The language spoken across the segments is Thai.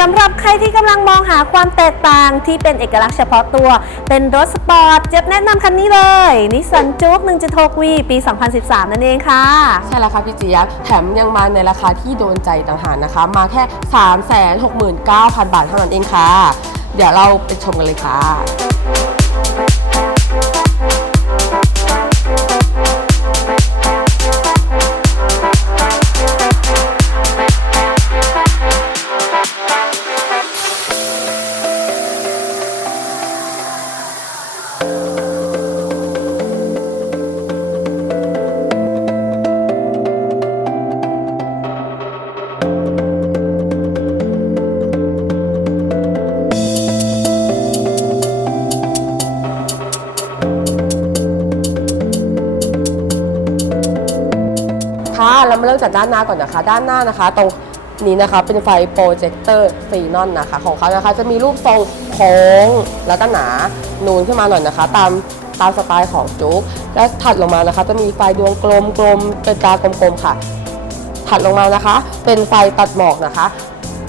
สำหรับใครที่กำลังมองหาความแตกต่างที่เป็นเอกลักษณ์เฉพาะตัว เป็นรถสปอร์ตเจ็บแนะนำคันนี้เลยนิสสันจุ๊ก1.6 V ปี 2013 นั่นเองค่ะ ใช่แล้วค่ะพี่เจี๊ยบแถมยังมาในราคาที่โดนใจต่างหากนะคะ มาแค่ 369,000 บาทเท่านั้นเองค่ะ เดี๋ยวเราไปชมกันเลยค่ะ เรามาเริ่มจากด้านหน้าก่อนนะคะ ด้านหน้านะคะ ตรงนี้นะคะเป็นไฟโปรเจคเตอร์ซีนอนนะคะ ของเขานะคะจะมีรูปทรงโค้งแล้วก็หนานูนขึ้นมาหน่อยนะคะ ตามตามสไตล์ของจุ๊กและถัดลงมานะคะ จะมีไฟดวงกลมกลมๆเป็นตากลมๆค่ะ ถัดลงมานะคะ เป็นไฟตัดหมอกนะคะ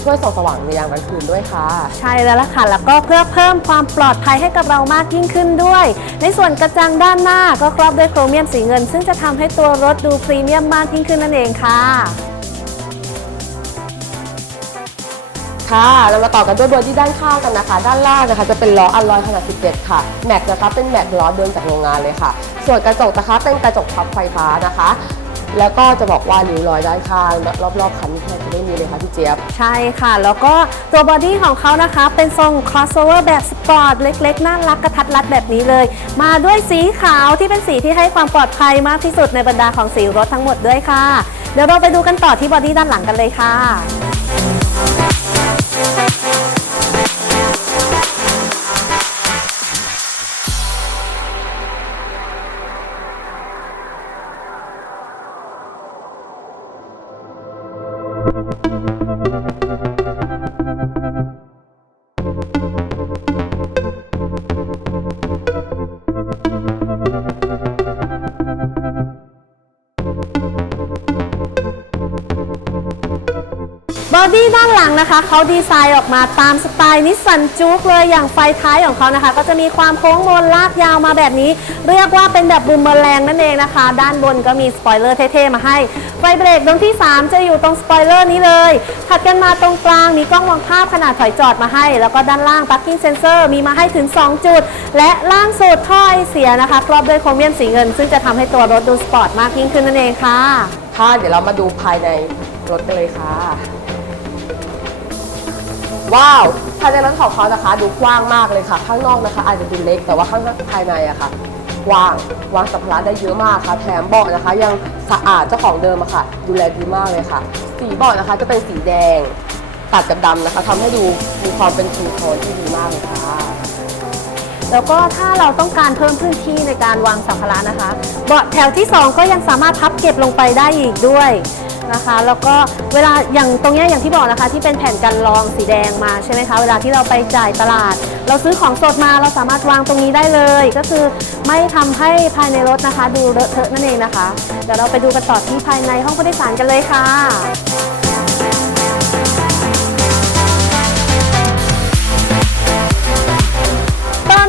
ช่วยส่องสว่างในยามกลางคืนด้วยค่ะ ใช่แล้วล่ะค่ะ แล้วก็เพื่อเพิ่มความปลอดภัยให้กับเรามากยิ่งขึ้นด้วย ในส่วนกระจังด้านหน้าก็ครอบด้วยโครเมียมสีเงิน ซึ่งจะทำให้ตัวรถดูพรีเมียมมากยิ่งขึ้นนั่นเองค่ะ ค่ะเรามาต่อกันด้วยบอดี้ด้านข้างกันนะคะ ด้านล่างนะคะจะเป็นล้ออัลลอยขนาด 17 ค่ะ แม็กนะคะเป็นแม็กล้อเดิมจากโรงงานเลยค่ะ ส่วนกระจกนะคะเป็นกระจกพับไฟฟ้านะคะ แล้วก็จะบอกว่าริ้วรอยด้านข้างรอบๆคันนี่แทบจะไม่มีเลยค่ะพี่เจี๊ยบ ใช่ค่ะ แล้วก็ตัวบอดี้ของเขานะคะ เป็นทรง crossover แบบสปอร์ตเล็กๆ น่ารักกระทัดรัดแบบนี้เลย มาด้วยสีขาวที่เป็นสีที่ให้ความปลอดภัยมากที่สุดในบรรดาของสีรถทั้งหมดด้วยค่ะ เดี๋ยวเราไปดูกันต่อที่บอดี้ด้านหลังกันเลยค่ะ Thank you. บอดี้ด้านหลังนะคะเขาดีไซน์ออกมาตามสไตล์นิสสันจุ๊กเลยอย่างไฟท้ายของเขานะคะ ก็จะมีความโค้งมนลากยาวมาแบบนี้ เรียกว่าเป็นแบบบูมเมอแรงนั่นเองนะคะ ด้านบนก็มีสปอยเลอร์เท่ๆมาให้ ไฟเบรกดวงที่ 3 จะอยู่ตรงสปอยเลอร์นี้เลย ถัดกันมาตรงกลางมีกล้องมองภาพขนาดถอยจอดมาให้ แล้วก็ด้านล่าง parking sensor มีมาให้ถึง 2 จุด และล่างสุดท่อไอเสียนะคะครอบด้วยโครเมียมสีเงิน ซึ่งจะทำให้ตัวรถดูสปอร์ตมากยิ่งขึ้นนั่นเองค่ะค่ะเดี๋ยวเรามาดูภายในรถกันเลยค่ะ ว้าวภายในรถของเขานะคะ ดูกว้างมากเลยค่ะ ข้างนอกนะคะ อาจจะดูเล็กแต่ว่าข้างภายในอะค่ะกว้างวางสัมภาระได้เยอะมากค่ะ แถมเบาะนะคะ ยังสะอาดเจ้าของเดิมอะค่ะ ดูแลดีมากเลยค่ะ สีเบาะนะคะจะเป็นสีแดงตัดกับดำนะคะทำให้ดูมีความเป็นทูโทนที่ดีมากเลยค่ะแล้วก็ถ้าเราต้องการเพิ่มพื้นที่ในการวางสัมภาระนะคะ เบาะแถวที่ 2 ก็ยังสามารถพับเก็บลงไปได้อีกด้วย นะคะ แล้วก็เวลาอย่างตรงเนี้ยอย่างที่บอกนะคะ ที่เป็นแผ่นกันรองสีแดงมาใช่ไหมคะเวลาที่เราไปจ่ายตลาด เราซื้อของสดมาเราสามารถวางตรงนี้ได้เลย ก็คือไม่ทำให้ภายในรถนะคะ ดูเลอะเทอะนั่นเองนะคะ เดี๋ยวเราไปดูกันต่อที่ภายในห้องผู้โดยสารกันเลยค่ะ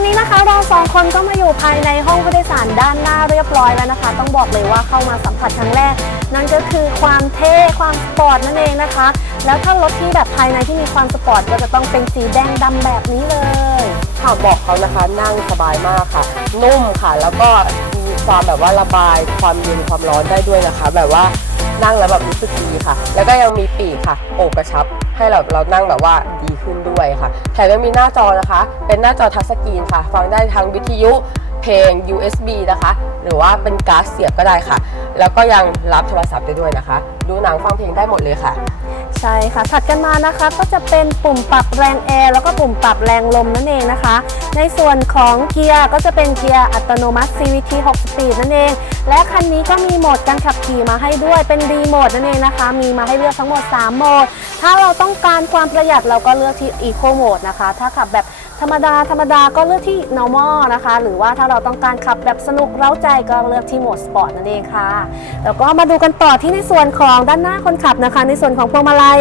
นี้นะคะเราสองคนก็มาอยู่ภายในห้องผู้โดยสารด้านหน้าเรียบร้อยแล้วนะคะ ต้องบอกเลยว่าเข้ามาสัมผัสครั้งแรก นั่นก็คือความเท่ความสปอร์ตนั่นเองนะคะ แล้วถ้ารถที่แบบภายในที่มีความสปอร์ตก็จะต้องเป็นสีแดงดำแบบนี้เลยค่ะบอกเขานะคะนั่งสบายมากค่ะ นุ่มค่ะ แล้วก็มีความแบบว่าระบายความเย็นความร้อนได้ด้วยนะคะ แบบว่านั่งแล้วแบบรู้สึกดีค่ะ แล้วก็ยังมีปีกค่ะโอบกระชับ ให้เราเรานั่งแบบว่าดีขึ้นด้วยค่ะแถมยังมีหน้าจอนะคะ เป็นหน้าจอทัชสกรีนค่ะ ฟังได้ทั้งวิทยุเพลง USB นะคะ หรือว่าเป็นการ์ดเสียบก็ได้ค่ะ แล้วก็ยังรับโทรศัพท์ได้ด้วยนะคะ ดูหนังฟังเพลงได้หมดเลยค่ะ ใช่ค่ะ ถัดกันมานะคะก็จะเป็นปุ่มปรับแรงแอร์แล้วก็ปุ่มปรับแรงลมนั่นเองนะคะ ในส่วนของเกียร์ก็จะเป็นเกียร์อัตโนมัติ CVT 6 Speed นั่นเอง และคันนี้ก็มีโหมดการขับขี่มาให้ด้วยเป็น D โหมดนั่นเองนะคะ มีมาให้เลือกทั้งหมด 3 โหมด ถ้าเราต้องการความประหยัดเราก็เลือกที่ Eco Mode นะคะ ถ้าขับแบบ ธรรมดาธรรมดาก็เลือกที่ normal นะคะ หรือว่าถ้าเราต้องการขับแบบสนุกเร้าใจก็เลือกที่โหมดสปอร์ตนั่นเองค่ะ แล้วก็มาดูกันต่อที่ในส่วนของด้านหน้าคนขับนะคะ ในส่วนของพวงมาลัย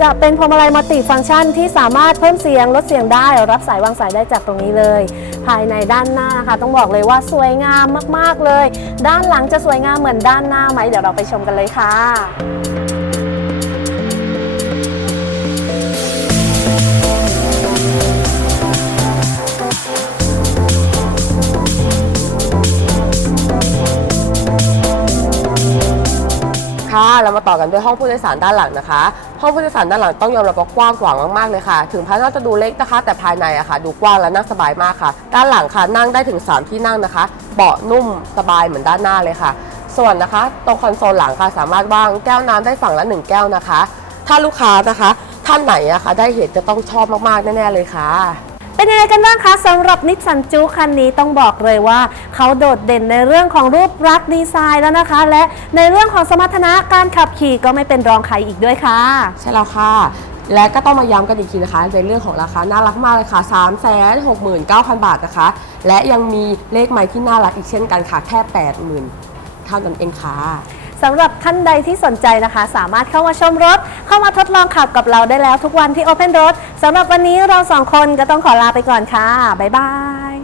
จะเป็นพวงมาลัยมัลติฟังก์ชันที่สามารถเพิ่มเสียงลดเสียงได้ รับสายวางสายได้จากตรงนี้เลย ภายในด้านหน้านะคะต้องบอกเลยว่าสวยงามมากๆเลย ด้านหลังจะสวยงามเหมือนด้านหน้าไหมเดี๋ยวเราไปชมกันเลยค่ะ เรามาต่อกันด้วยห้องผู้โดยสารด้านหลังนะคะ ห้องผู้โดยสารด้านหลังต้องยอมรับว่ากว้างขวางมากๆเลยค่ะ ถึงภายนอกจะดูเล็กนะคะ แต่ภายในอะค่ะ ดูกว้างและนั่งสบายมากค่ะ ด้านหลังค่ะนั่งได้ถึง 3 ที่นั่งนะคะ เบาะนุ่มสบายเหมือนด้านหน้าเลยค่ะ ส่วนนะคะ ตรงคอนโซลหลังค่ะสามารถวางแก้วน้ำได้ฝั่งละ 1 แก้วนะคะ ถ้าลูกค้านะคะ ท่านไหนอะคะได้เห็นจะต้องชอบมากๆแน่ๆเลยค่ะ เป็นยังไงกันบ้างคะสำหรับนิสสันจูคันนี้ต้องบอกเลยว่า เขาโดดเด่นในเรื่องของรูปลักษณ์ดีไซน์แล้วนะคะ และในเรื่องของสมรรถนะการขับขี่ก็ไม่เป็นรองใครอีกด้วยค่ะ ใช่แล้วค่ะ และก็ต้องมาย้ำกันอีกทีนะคะ ในเรื่องของราคาน่ารักมากเลยค่ะ 3 6 9 0 0 0 บาทนะคะ และยังมีเลขไม้ที่น่ารักอีกเช่นกันค่ะ แค่ 80,000เท่านั้นเองค่ะ สำหรับท่านใดที่สนใจนะคะ สามารถเข้ามาชมรถ เข้ามาทดลองขับกับเราได้แล้วทุกวันที่ Open Road สำหรับวันนี้เราสองคนก็ต้องขอลาไปก่อนค่ะ บ๊ายบาย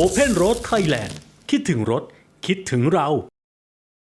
Open Road Thailand คิดถึงรถ คิดถึงเรา